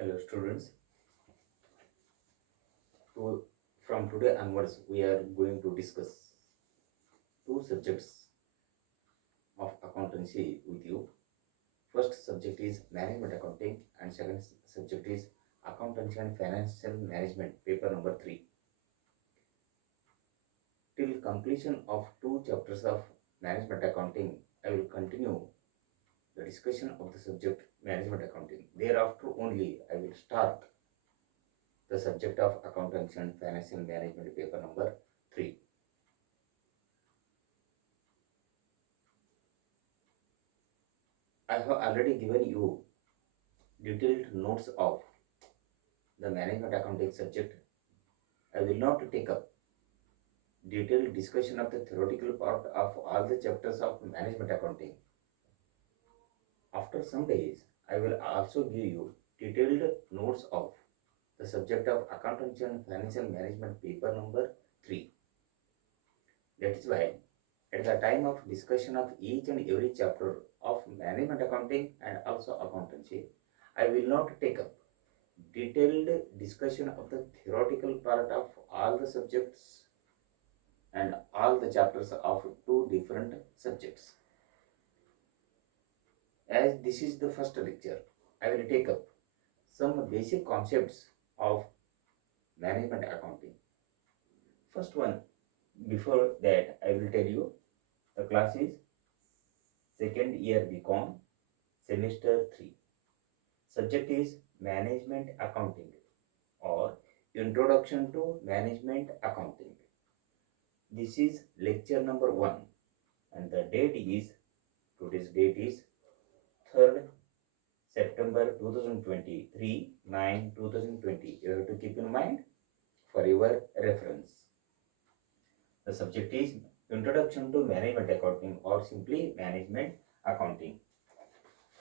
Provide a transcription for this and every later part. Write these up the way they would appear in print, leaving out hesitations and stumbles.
Hello students. To, from today onwards we are going to discuss two subjects of accountancy with you. First subject is management accounting and second subject is accountancy and financial management paper number 3. Till completion of two chapters of management accounting, I will continue the discussion of the subject management accounting. Thereafter only I will start the subject of accountancy and financial management paper number 3. I have already given you detailed notes of the management accounting subject. I will not take up detailed discussion of the theoretical part of all the chapters of management accounting. After some days, I will also give you detailed notes of the subject of accountancy and financial management paper number 3. That is why at the time of discussion of each and every chapter of management accounting and also accountancy, I will not take up detailed discussion of the theoretical part of all the subjects and all the chapters of two different subjects. As this is the first lecture, I will take up some basic concepts of management accounting. First one, before that, I will tell you the class is second year BCom, semester 3. Subject is management accounting or introduction to management accounting. This is lecture number 1 and the date is, today's date is 3rd September 2023, 9/2020. You have to keep in mind for your reference. The subject is introduction to management accounting or simply management accounting.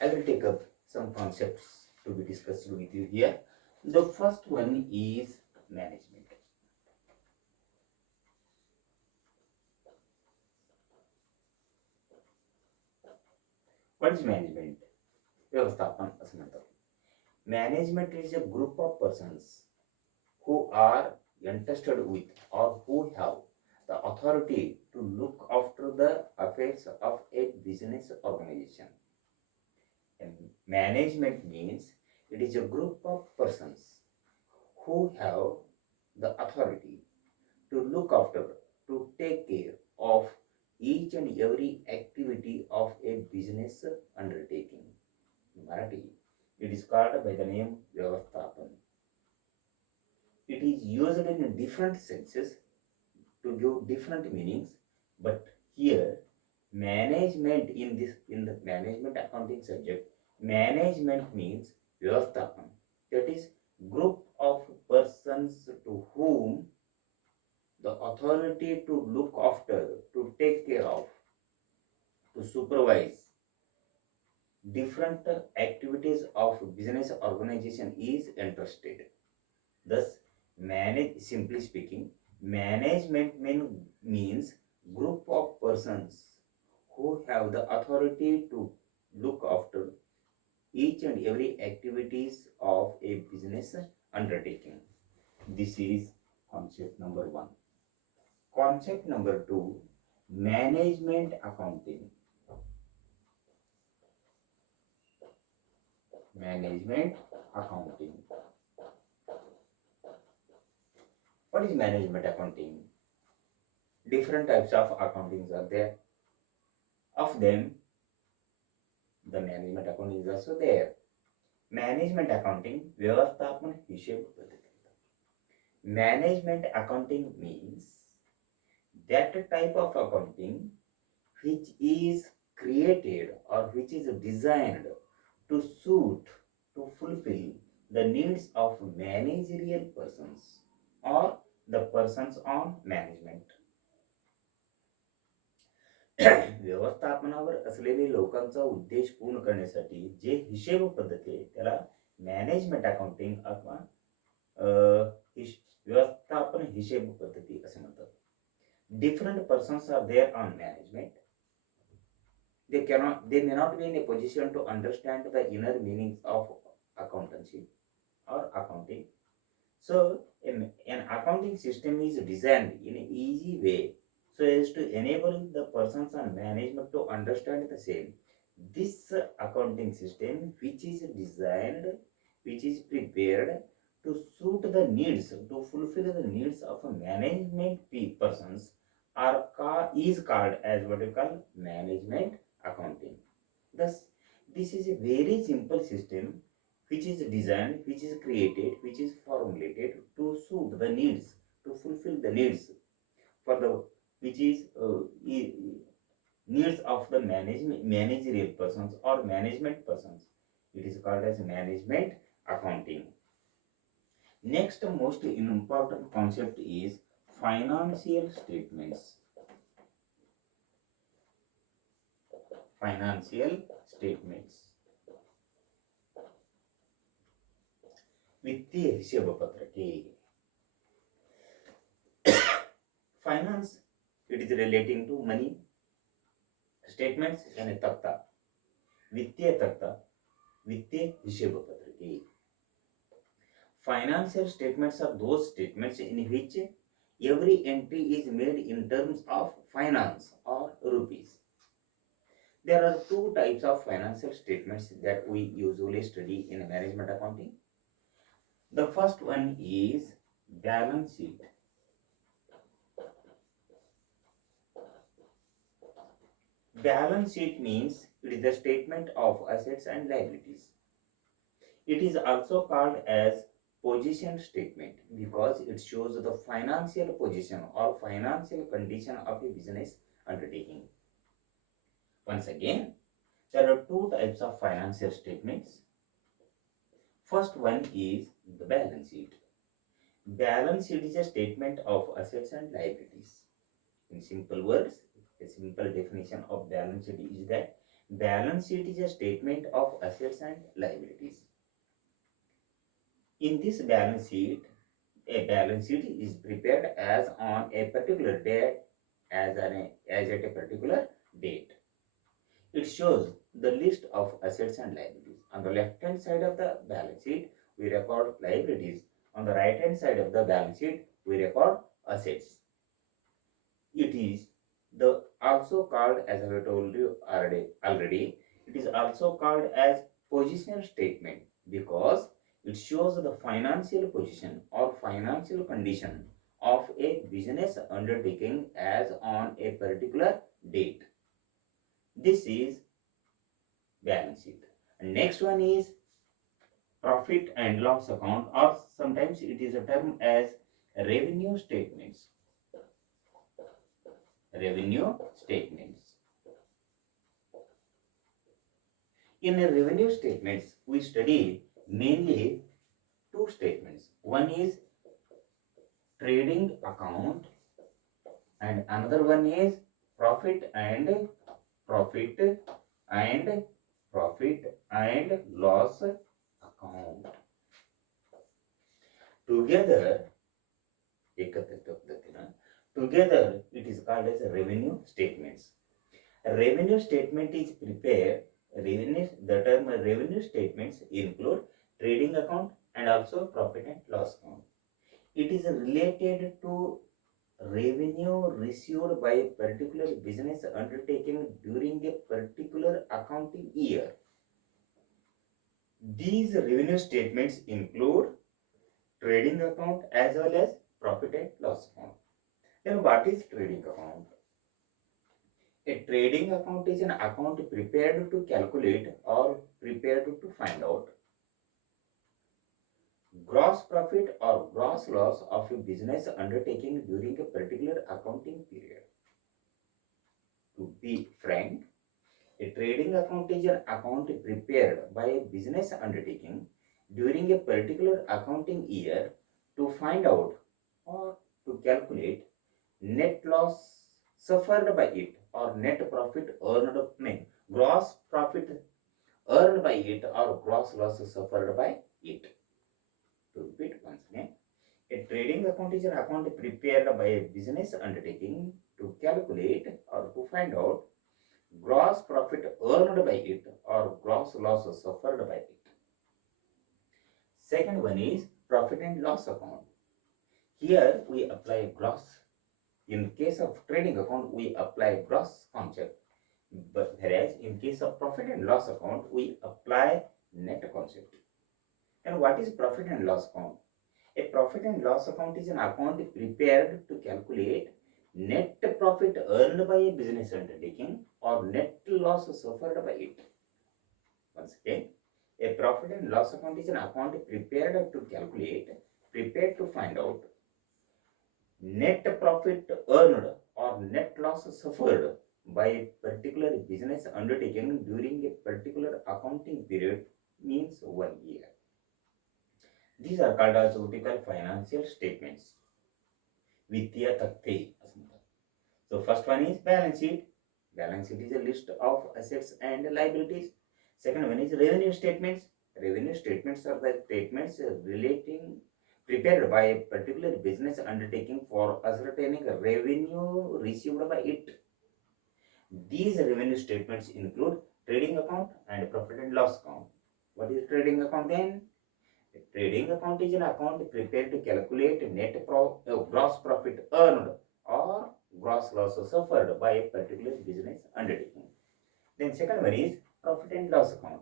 I will take up some concepts to be discussed with you here. The first one is management. What is management? व्यवस्थापन असं म्हणतात. Management is a group of persons who are entrusted with or who have the authority to look after the affairs of a business organization. And management means it is a group of persons who have the authority to look after, to take care of each and every activity of a business undertaking. In Marathi, it is called by the name Vyavasthapan. It is used in different senses to give different meanings, but here management in the management accounting subject, management means Vyavasthapan. That is group of persons to whom the authority to look after, to take care of, to supervise different activities of business organization is entrusted. Thus, simply speaking, management means group of persons who have the authority to look after each and every activities of a business undertaking. This is concept number 1. Concept number 2, management accounting. Management accounting. What is management accounting? Different types of accountings are there. Of them, the management accounting is also there. Management accounting, व्यवस्थापन हिशेब पद्धती. Management accounting means that type of accounting which is created or which is designed to suit, to fulfill the needs of managerial persons or the persons on management. व्यवस्थापनावर असलेले लोकांचा उद्देश पूर्ण करण्यासाठी जे हिशेब पद्धती आहे त्याला मॅनेजमेंट अकाउंटिंग अथवा व्यवस्थापन हिशेब पद्धती असे म्हणतात. Different persons are there on management. They may not be in a position to understand the inner meanings of accountancy. So, an accounting system is designed in an easy way so as to enable the persons and management to understand the same. This accounting system, which is designed, which is prepared to suit the needs, to fulfill the needs of a management persons, is called as what you call management accounting. Thus, this is a very simple system which is designed, which is created, which is formulated to suit the needs, to fulfill the needs for the which is needs of the managerial persons or management persons. It is called as management accounting. Next most important concept is financial statements. Financial statements. वित्तीय हिशेब पत्रके. Finance, it is relating to money. Statements यानी तख्ता. वित्तीय तख्ता, वित्तीय हिशेब पत्रके. Financial statements are those statements in which every entry is made in terms of finance or rupees. There are two types of financial statements that we usually study in management accounting. The first one is balance sheet. Balance sheet means it is the statement of assets and liabilities. It is also called as position statement because it shows the financial position or financial condition of a business undertaking. Once again, there are two types of financial statements. First one is the balance sheet. Balance sheet is a statement of assets and liabilities. In simple words, a simple definition of balance sheet is that balance sheet is a statement of assets and liabilities. In this balance sheet, a balance sheet is prepared as on a particular date, as at a particular date. It shows the list of assets and liabilities. On the left hand side of the balance sheet, we record liabilities. On the right hand side of the balance sheet, we record assets. It is also called, as I have told you already, it is also called as position statement because it shows the financial position or financial condition of a business undertaking as on a particular date. This is balance sheet. And next one is profit and loss account, or sometimes it is a term as revenue statements. Revenue statements. In a revenue statements, we study mainly two statements. One is trading account and another one is profit and loss account. Together it is called as revenue statements. Revenue statement is prepared. The term revenue statements include trading account and also profit and loss account. It is related to revenue received by a particular business undertaking during a particular accounting year. These revenue statements include trading account as well as profit and loss account. Then what is trading account? A trading account is an account prepared to calculate or prepared to find out gross profit or gross loss of a business undertaking during a particular accounting period. To be frank, a trading account is an account prepared by a business undertaking during a particular accounting year to find out or to calculate net loss suffered by it or net profit earned, gross profit earned by it or gross loss suffered by it. To repeat once again, a trading account is an account prepared by a business undertaking to calculate or to find out gross profit earned by it or gross loss suffered by it. Second one is profit and loss account. Here we apply gross. In case of trading account, we apply gross concept. But whereas in case of profit and loss account, we apply net concept. And what is profit and loss account? A profit and loss account is an account prepared to calculate net profit earned by a business undertaking or net loss suffered by it. Once again, a profit and loss account is an account prepared to calculate, prepared to find out net profit earned or net loss suffered by a particular business undertaking during a particular accounting period, means 1 year. These are called as what we call financial statements. Vittya Tathya. So first one is balance sheet. Balance sheet is a list of assets and liabilities. Second one is revenue statements. Revenue statements are the statements relating prepared by a particular business undertaking for ascertaining revenue received by it. These revenue statements include trading account and profit and loss account. What is trading account then? A trading account is an account prepared to calculate gross profit earned or gross loss suffered by a particular business undertaking. Then second one is profit and loss account.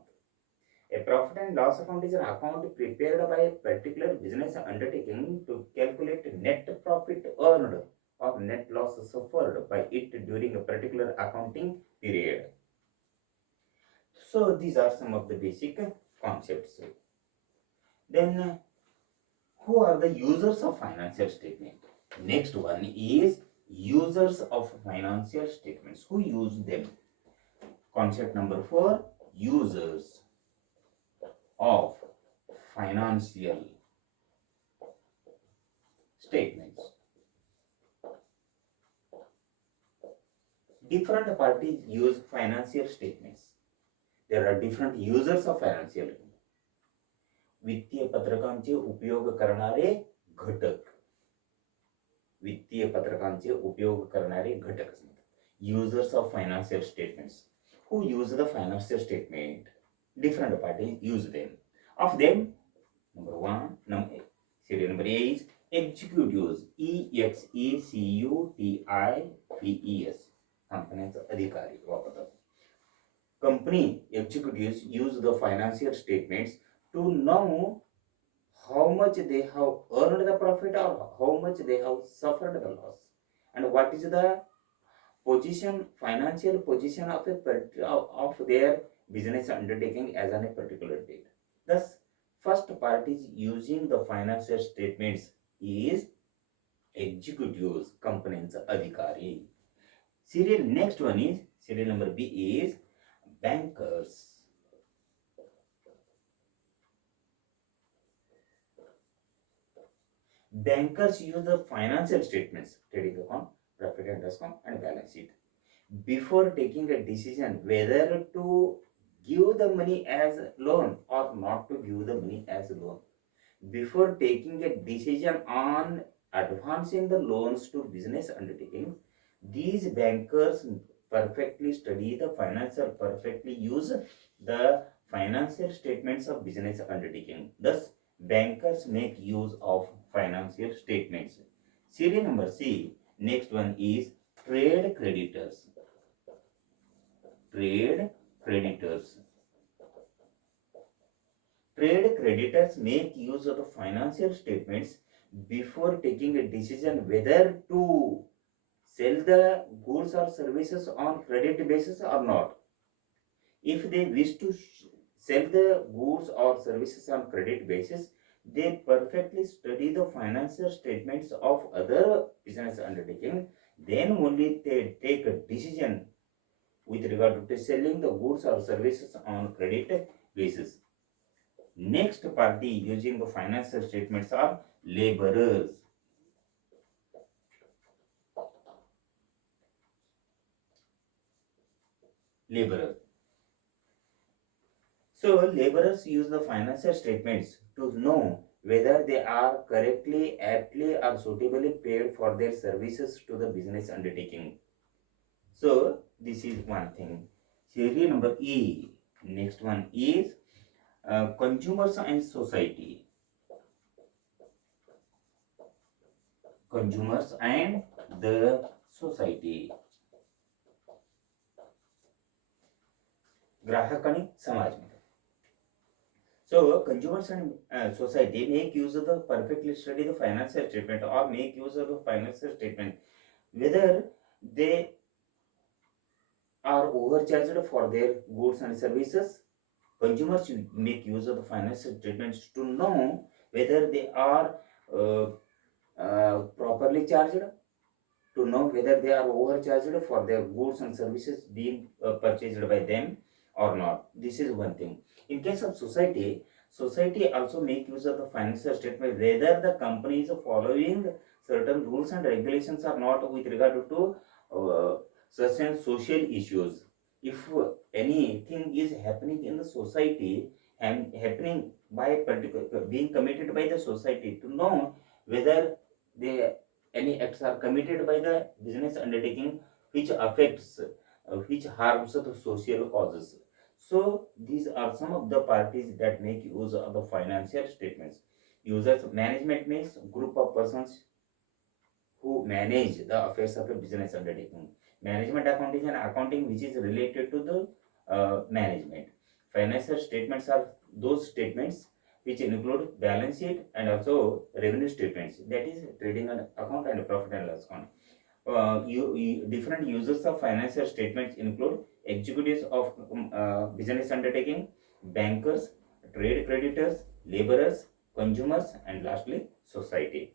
A profit and loss account is an account prepared by a particular business undertaking to calculate net profit earned or net loss suffered by it during a particular accounting period. So these are some of the basic concepts. Then who are the users of financial statement? Next one is users of financial statements. Who use them? Concept number 4, users of financial statements. Different parties use financial statements. There are different users of financial. वित्तीय पत्रकांचे उपयोग करणारे घटक. वित्तीय पत्रकांचे उपयोग करणारे घटक. Users of financial statements. Who use the financial statement? Different parties use them. Of them, number 1, serial number A is executives. EXECUTIVES. कंपन्यांचा अधिकारी वापरतात. Company executives use the financial statements to know how much they have earned the profit or how much they have suffered the loss, and what is the financial position of their business undertaking as on a particular date. Thus, first parties using the financial statements is executives, companies adhikari. Next one is serial number B is bankers. Bankers use the financial statements, trading account, profit and loss account, and balance sheet before taking a decision whether to give the money as loan or not to give the money as loan. Before taking a decision on advancing the loans to business undertakings, these bankers perfectly study the financial, perfectly use the financial statements of business undertaking. Thus, bankers make use of financial statements. Serial number C. Next one is trade creditors. Trade creditors. Trade creditors make use of the financial statements before taking a decision whether to sell the goods or services on credit basis or not. If they wish to sell the goods or services on credit basis, they perfectly study the financial statements of other business undertaking. Then only they take a decision with regard to selling the goods or services on credit basis. Next party using the financial statements are laborers. Laborers. So laborers use the financial statements to know whether they are correctly, aptly, or suitably paid for their services to the business undertaking. So this is one thing. Serial number E. Next one is consumers and society. consumers and the society. ग्राहक आणि समाज. So consumers and society make use of the perfectly study the financial statement or make use of the financial statement whether they are overcharged for their goods and services. Consumers make use of the financial statements to know whether they are properly charged, to know whether they are overcharged for their goods and services being purchased by them or not. This is one thing. In case of society, society also make use of the financial statement whether the company is following certain rules and regulations or not with regard to certain social issues. If anything is happening in the society and happening by particular being committed by the society, to know whether they any acts are committed by the business undertaking which affects which harms the social causes. So these are some of the parties that make use of the financial statements. Users management means group of persons who manage the affairs of a business undertaking. Management accounting is an accounting which is related to the management. Financial statements are those statements which include balance sheet and also revenue statements, that is trading and account and profit and loss account. Different users of financial statements include executives of business undertaking, bankers, trade creditors, laborers, consumers, and lastly society.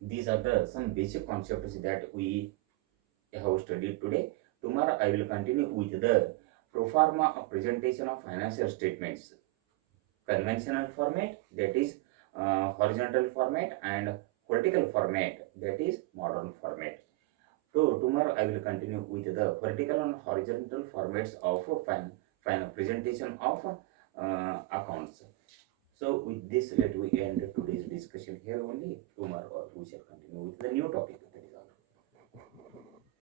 These are the some basic concepts that we have studied today. Tomorrow I will continue with the pro forma presentation of financial statements, conventional format, that is horizontal format, and vertical format, that is modern format. So tomorrow I will continue with the vertical and horizontal formats of final presentation of accounts. So with this, let we end today's discussion here only. Tomorrow we shall continue with the new topic.